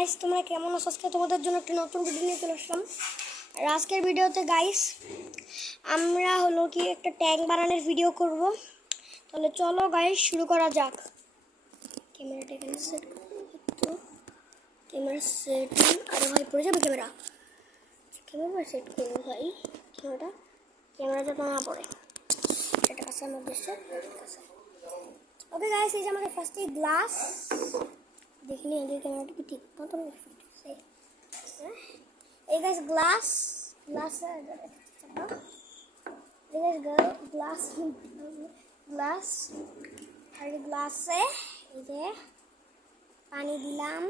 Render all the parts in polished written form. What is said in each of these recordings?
Guys, তোমরা কেমন আছো? আজকে তোমাদের জন্য একটা নতুন ভিডিও নিয়ে চলে আসলাম। আর আজকের ভিডিওতে গাইস আমরা হলো কি একটা ট্যাঙ্ক বানানোর ভিডিও করব। তাহলে চলো গাইস শুরু করা যাক। ক্যামেরাটা এখানে সেট করতে, ক্যামেরা সেটিং। আরে ভাই পড়ে যাবে ক্যামেরা। ক্যামেরা সেট করব ভাই, ক্যামেরা যাতে না পড়ে, এটা কাছে আমার উদ্দেশ্য। ওকে গাইস, এই যে আমাদের ফার্স্টে গ্লাস देखने आगे कैमरा की ठीक ना तो सही है गाइस। ग्लास ग्लास है ग्लास ग्लास और ग्लास से ये पानी दिलाम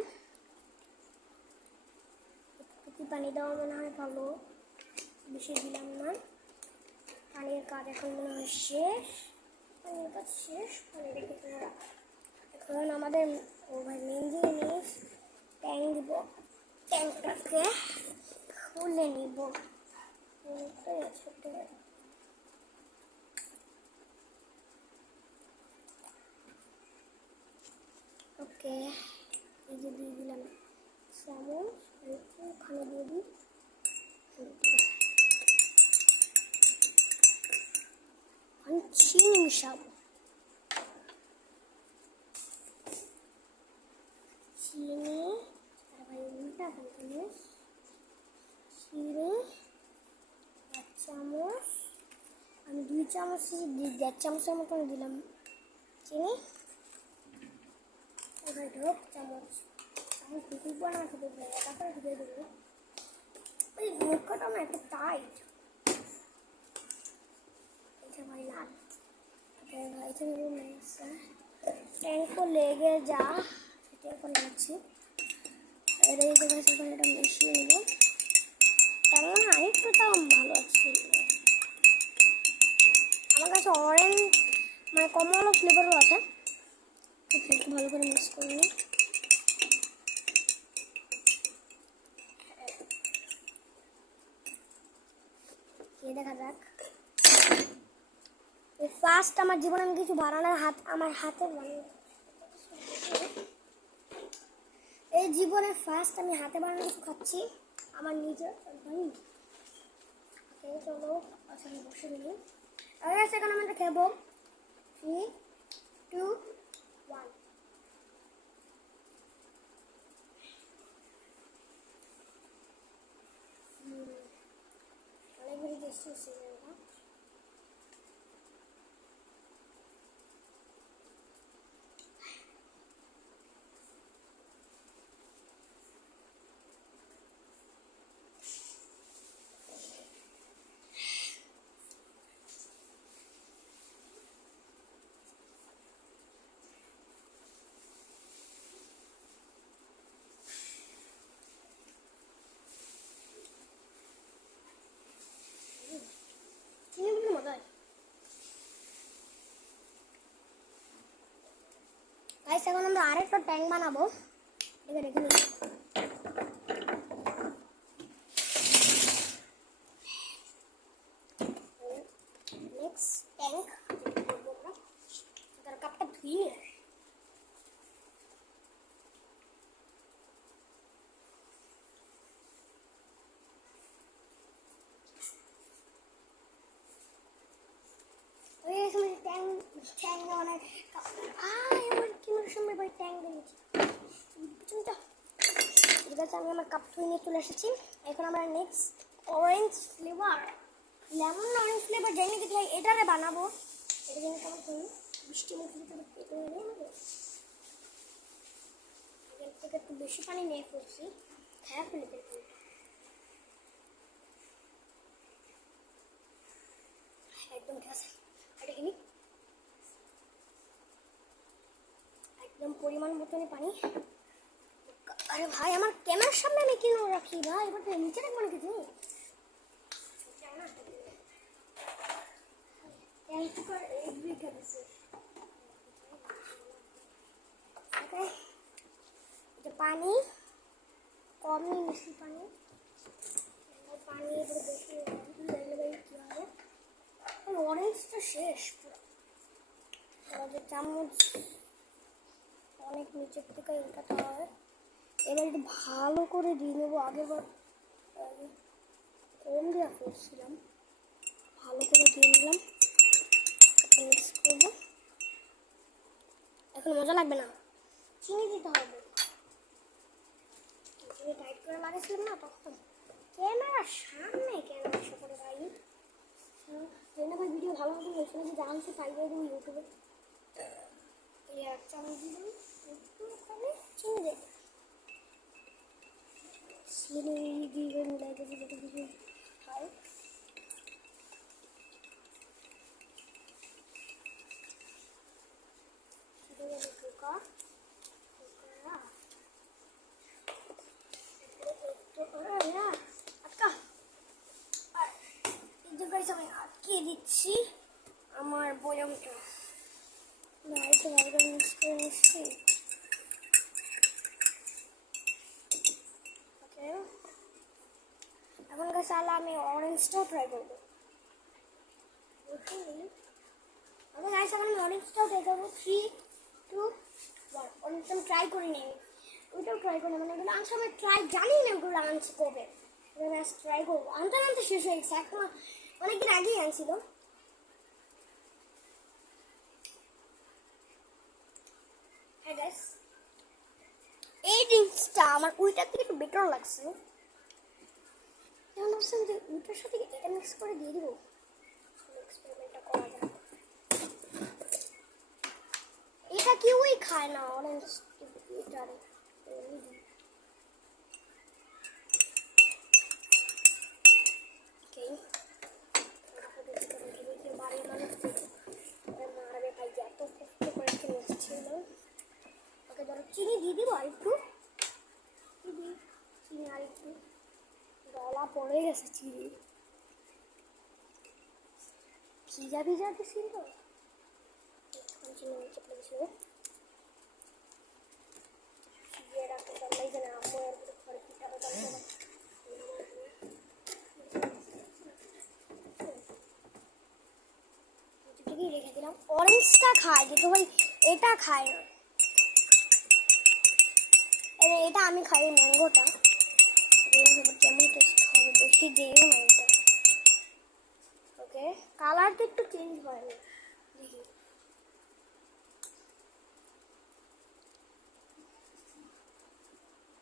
একটু পানি দাও মনে হয় ভালো, বেশি দিলাম না। পানির কাজ এখন মনে হয় শেষ, পানির কাজ শেষ। পানি রেখে এখন আমাদের ভাই মেন জিনিস ট্যাঙ্ক দিব। ট্যাঙ্কটাকে খুলে নিব। ওকে, এই যে দিয়ে দিলাম চামচ, ওখানে দিয়ে দিই। চিনি মিশাবো, চিনি আর ভাই উল্টা চিনি 1 চামচ, আমি 2 চামচ 1 চামচের মতন দিলাম চিনি। এবার ঢোক চামচ চামচ দুটো বানাতে দেবো, তারপরে ঢুকে দেবো। ওই মুখটা না একটু টাইট, এটা ভাই না ভাই ট্যাঙ্ক লেগে যা, সেটা এখন লাগছে। এর এই জায়গায় সেখানে এটা মিশিয়ে নেব। তেমন আরেকটু তাও ভালো আছে আমার কাছে, অরেঞ্জ মানে কমলা ফ্লেভারও আছে। একটু ভালো করে মিক্স করে নিই। দেখা যাক। ফার্স্ট আমার জীবনে আমি কিছু বানানোর আমার হাতে বানিয়ে, এই জীবনে ফার্স্ট আমি হাতে বানানো কিছু খাচ্ছি আমার নিজের। চলো আচ্ছা আমি বসে নিই। আর সেখানে আমি খেবো 3, 2, 1। অনেকগুলি টেস্টি সিনেমা। গাইস এখন আমরা আরেকটা ট্যাঙ্ক বানাবো, এটা দেখে নিই। নেক্সট ট্যাঙ্ক তার কাপটা ধুয়ে ট্যাঙ্ক অনেক সময় ভাই ট্যাঙ্ক দিয়েছি। ঠিক আছে, আমি আমার কাপ ধুয়ে নিয়ে চলে এসেছি। এখন আমরা next orange flavour, lemon orange flavour জানি কি এটারে বানাবো। এটা জানি কেমন করি বৃষ্টি মুখ থেকে একটু বেশি পানি নিয়ে ফেলছি। হ্যাঁ ফেলে একদম ঠিক আছে। এটা কিনি একদম পরিমাণ মতনই পানি। আরে ভাই আমার ক্যামেরার সামনে আমি কেন রাখি ভাই, এবার তো নিচে রাখবো না কিছু। পানি কম নিয়ে মিষ্টি পানি, পানি বেশি কি হবে। অরেঞ্জটা শেষ পুরো, চামচ অনেক নিচের থেকে উল্টাতে হয়। এবার একটু ভালো করে দিয়ে নেবো। আগেরবার কম দেওয়া করছিলাম, ভালো করে দিয়ে নিলাম। মিক্স করবো। এখন মজা লাগবে না, চিনি দিতে হবে। টাইট করে লাগাইছিলাম না তখন, ক্যামেরার সামনে কেন আসা করে ভাই? না ভাই, ভিডিও ভালো মতো হয়েছিল যে জানছি পাই দেবো ইউটিউবে। এই এক চামচ দিলাম, একটু ওখানে চিনি দেবো। চিনি দিয়ে মিলাই দেবো যেটা কিছু খায়। আমি আটকে দিচ্ছি আমার বয়ামটা। একটু ভালো করে মিক্স করে নিচ্ছি। ওকে, এখন চাইলে আমি অরেঞ্জটাও ট্রাই করবো। ওকে গাইস, এখন আমি অরেঞ্জটাও ট্রাই করবো। 3, 2, 1। অরেঞ্জটা আমি ট্রাই করে নিই, ওইটাও ট্রাই করি। মানে এগুলো আনছে আমি ট্রাই জানি না, এগুলো আনছে কবে। এবার আজ ট্রাই করবো। আনতে আনতে শেষ হয়ে গেছে, এখন অনেকদিন আগেই আনছিল। হ্যাঁ গাইস, এই ড্রিঙ্কসটা আমার ওইটার থেকে একটু বেটার লাগছে। যেমন ভাবছিলাম যে ওইটার সাথে এটা মিক্স করে দিয়ে দিব। এক্সপেরিমেন্টটা করা যায়। এটা কেউই খায় না অরেঞ্জ। এটারে বাড়ির মানুষ মারবে ভাই, এত কষ্ট করে খেলেছিল। ওকে ধরো চিনি দিয়ে দিব আর একটু, চিনি আর একটু। গলা পড়ে গেছে চিনি, ভিজা ভিজা ছিল। চিনি নিচে পড়েছিল, ভিজিয়ে রাখতে পারলাই যে না। আম্মু এর ঘরে পিঠাটা রেখে দিলাম। অরেঞ্জটা খায় কিন্তু ভাই এটা খায় না। এটা আমি খাই, ম্যাঙ্গোটা। কেমন টেস্ট হবে দেখি, দিও না এটা। ওকে, কালারটা একটু চেঞ্জ হয় না, দেখি।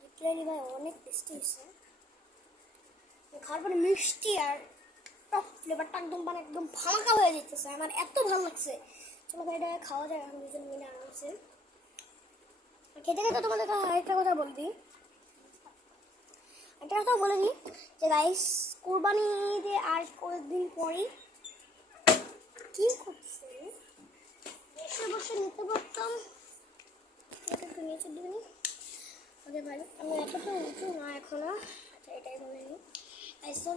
লিটারালি ভাই অনেক টেস্টি হয়েছে। খাওয়ার পরে মিষ্টি আর টক ফ্লেভারটা একদম মানে একদম ফাঁকা হয়ে যেতেছে। আমার এত ভালো লাগছে। চলো ভাই, এটা খাওয়া যায় এখন দুজন মিলে আরামসে। খেতে খেতে তোমাদের একটা কথা বলবি, একটা কথা বলে দিই যে গাইস, কুরবানি ঈদে আর কয়েকদিন পরেই কি করছে বসে বসে নিতে পারতাম। একটু নিচে দিবি। ওকে ভাই, আমি এতটা উঁচু না এখনো। আচ্ছা, এটাই বলে নিই।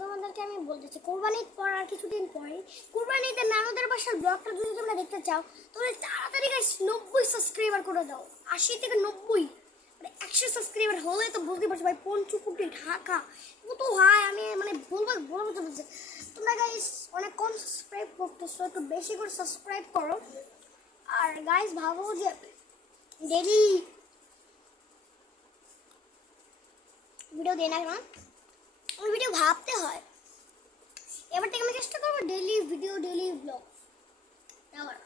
তোমাদেরকে আমি বলতেছি, কোরবানি ঈদ পর আর কিছুদিন পরে কোরবানি ঈদের নানাদের বাসার ব্লগটা যদি তোমরা দেখতে চাও তাহলে তাড়াতাড়ি গাইস 90 সাবস্ক্রাইবার করে দাও। 80 থেকে 90 মানে 100 সাবস্ক্রাইবার হলে তো বুঝতে পারছো ভাই, পঞ্চকুটি ঢাকা কত হয়। আমি মানে বলবো তোমরা গাইস অনেক কম সাবস্ক্রাইব করতেছো, একটু বেশি করে সাবস্ক্রাইব করো। আর গাইস ভাবো যে ডেলি ভিডিও দেয় না কেন, আমার ভিডিও ভাবতে হয়। এবার থেকে আমি চেষ্টা করবো ডেলি ভিডিও, ডেলি ব্লগ দেওয়ার।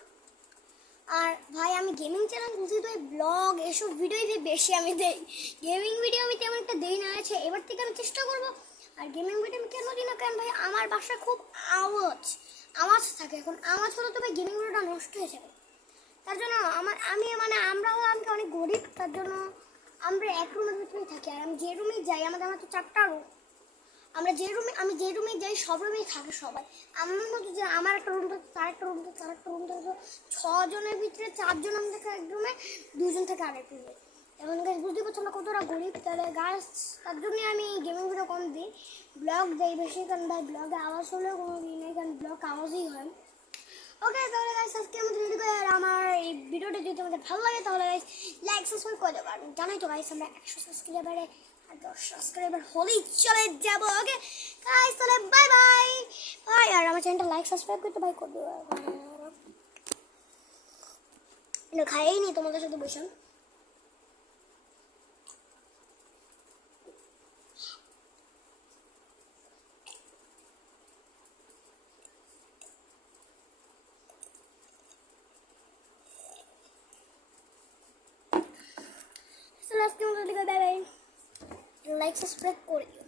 আর ভাই আমি গেমিং চ্যানেল খুঁজি তো এই ব্লগ এসব ভিডিওই বেশি আমি দেই। গেমিং ভিডিও আমি তেমন একটা দেই না। আছে এবার থেকে আমি চেষ্টা করবো। আর গেমিং ভিডিও আমি কেন দিই না, কেন ভাই আমার বাসায় খুব আওয়াজ থাকে। এখন আওয়াজ হলে তো ভাই গেমিং ভিডিওটা নষ্ট হয়ে যাবে। তার জন্য আমরাও অনেক গরিব, তার জন্য আমরা এক রুমের ভিতরেই থাকি। আর আমি যে রুমেই যাই, আমার তো 4টা রুম। আমি যে রুমে যাই সব রুমেই থাকে সবাই। আমার মতো যে আমার একটা রুম থাকে, তার একটা রুম থাকে, তার একটা রুম থাকে। 6 জনের ভিতরে 4 জন আমি থাকে এক রুমে, 2 জন থাকে আরেক রুমে। এখন গাছ বুঝতে পারছো না কতটা গরিব। তাহলে গাছ তার জন্যই আমি গেমিং ভিডিও কম দিই, ব্লগ দেই বেশি। কারণ ভাই ব্লগে আওয়াজ হলেও কোনো দিন নেই, কারণ ব্লগ আওয়াজই হয়। ওকে, তাহলে গাইস আজকে আমাদের ভিডিও, আর আমার এই ভিডিওটা যদি তোমাদের ভালো লাগে তাহলে গাইস লাইক সাবস্ক্রাইব করে দেবো। আর জানাই তো গাইস আমরা 100 সাবস্ক্রাইবারে আর 10 সাবস্ক্রাইবার হলেই চলে যাবো। ওকে গাইস, তাহলে বাই বাই বাই। আর আমার চ্যানেলটা লাইক সাবস্ক্রাইব করতে ভাই করে দেবো। খাইই নি তোমাদের সাথে বসে। আজকে মতো বাই বাই, লাইক সাবস্ক্রাইব করে দিও।